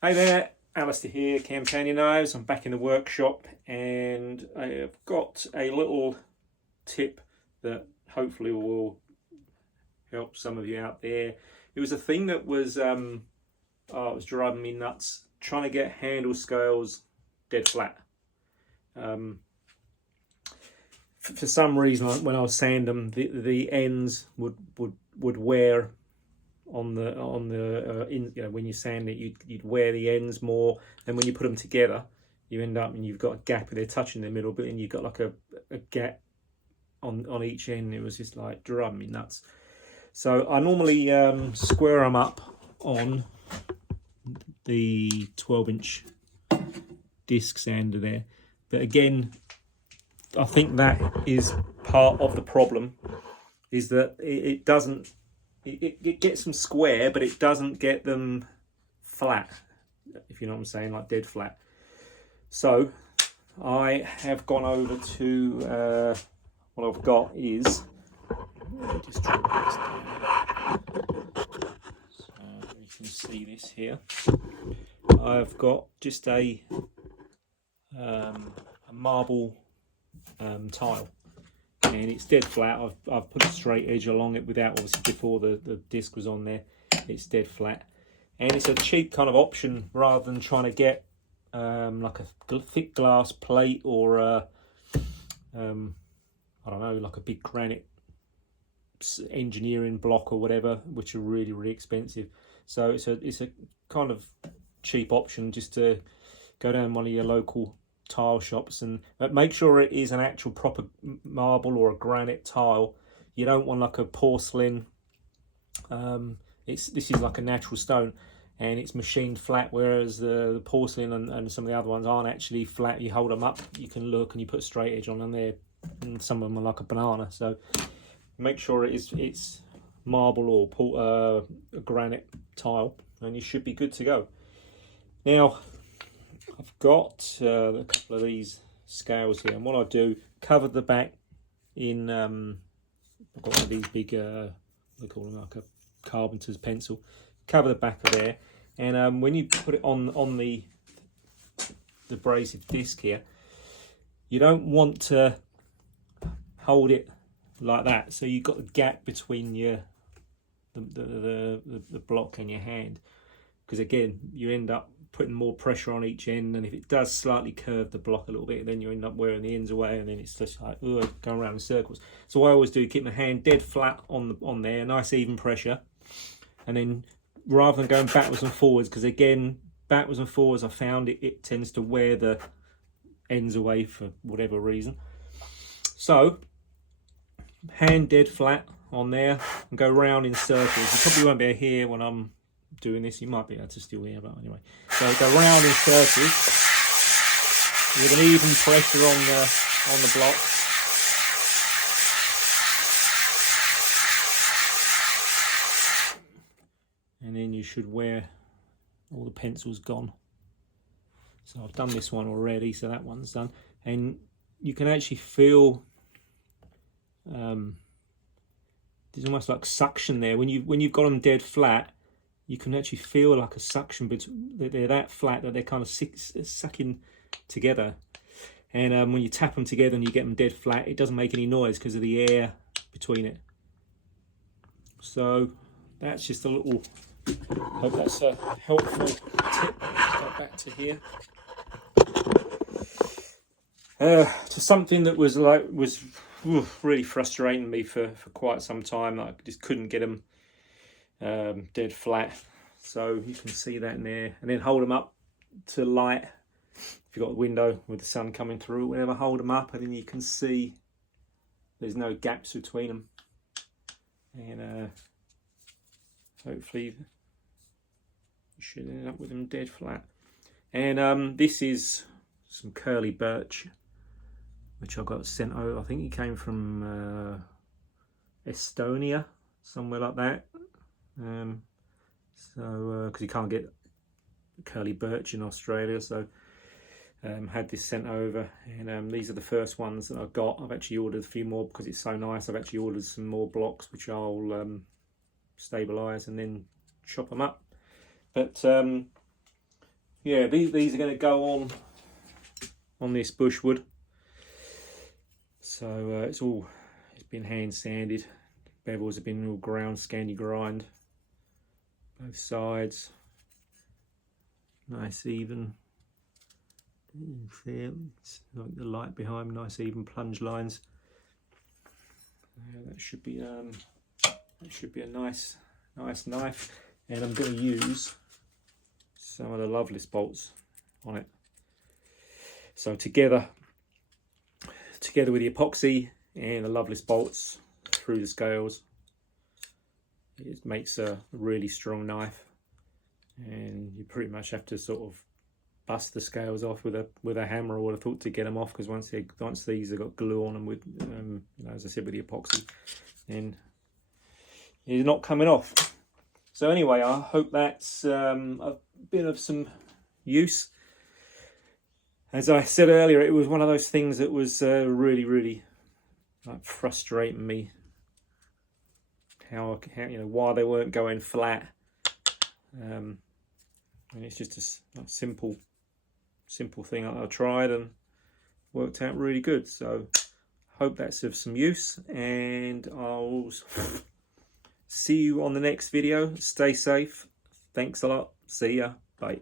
Hey there, Alistair here, Campania Knives. I'm back in the workshop and I've got a little tip that hopefully will help some of you out there. It was a thing that it was driving me nuts, trying to get handle scales dead flat. For some reason, when I was sanding them, the ends would wear when you sand it, you'd wear the ends more, and when you put them together, you end up and you've got a gap where they're touching the middle bit, and you've got like a gap on each end. It was just like driving me nuts. So I normally square them up on the 12-inch disc sander there, but again, I think that is part of the problem, is that it doesn't. It gets them square, but it doesn't get them flat, if you know what I'm saying, like dead flat. So I have gone over to what I've got is, let me just drop this down so you can see this here. I've got just a marble tile, and it's dead flat. I've put a straight edge along it without, obviously before the disc was on there. It's dead flat, and it's a cheap kind of option rather than trying to get like a thick glass plate or I don't know, like a big granite engineering block or whatever, which are really expensive. So it's a kind of cheap option just to go down one of your local tile shops and make sure it is an actual proper marble or a granite tile. You don't want like a porcelain. This is like a natural stone, and it's machined flat, whereas the porcelain and some of the other ones aren't actually flat. You hold them up, you can look, and you put a straight edge on them there, and some of them are like a banana. So make sure it's marble or a granite tile, and you should be good to go. Now I've got a couple of these scales here, and what I do, cover the back in, I've got one of these big, they call them like a carpenter's pencil, cover the back of there, and when you put it on the abrasive disc here, you don't want to hold it like that, so you've got a gap between the block and your hand, because again you end up putting more pressure on each end, and if it does slightly curve the block a little bit, then you end up wearing the ends away, and then it's just like going around in circles. So what I always do, keep my hand dead flat on there, nice even pressure, and then rather than going backwards and forwards, because again backwards and forwards I found it tends to wear the ends away for whatever reason. So hand dead flat on there and go round in circles. You probably won't be able to hear when I'm doing this, you might be able to still hear, but anyway. So go round in circles with an even pressure on the block. And then you should wear all the pencils gone. So I've done this one already, so that one's done. And you can actually feel there's almost like suction there. When you've got them dead flat, you can actually feel like a suction, but they're that flat that they're kind of sucking together. And when you tap them together and you get them dead flat, it doesn't make any noise because of the air between it. So that's just a little, hope that's a helpful tip. Let's go back to here. To something that was really frustrating me for quite some time. I just couldn't get them dead flat, so you can see that in there, and then hold them up to light. If you've got a window with the sun coming through, whenever, hold them up, and then you can see there's no gaps between them, and hopefully you should end up with them dead flat. And this is some curly birch, which I got sent over. I think it came from Estonia, somewhere like that. Because you can't get curly birch in Australia, so had this sent over, and these are the first ones that I've got. I've actually ordered a few more because it's so nice. I've actually ordered some more blocks, which I'll stabilise and then chop them up. But yeah, these are going to go on this bushwood. So it's been hand sanded. Bevels have been all ground, Scandi grind. Both sides. Nice even. It's like the light behind, nice even plunge lines. That should be a nice knife, and I'm going to use some of the Loveless bolts on it. So together with the epoxy and the Loveless bolts through the scales, it makes a really strong knife, and you pretty much have to sort of bust the scales off with a hammer, I would have thought, to get them off, because once these have got glue on them with you know, as I said, with the epoxy, then it's not coming off. So anyway, I hope that's a bit of some use. As I said earlier, it was one of those things that was really like frustrating me. How you know, why they weren't going flat. And it's just a simple thing I tried and worked out really good. So hope that's of some use, and I'll see you on the next video. Stay safe. Thanks a lot. See ya. Bye.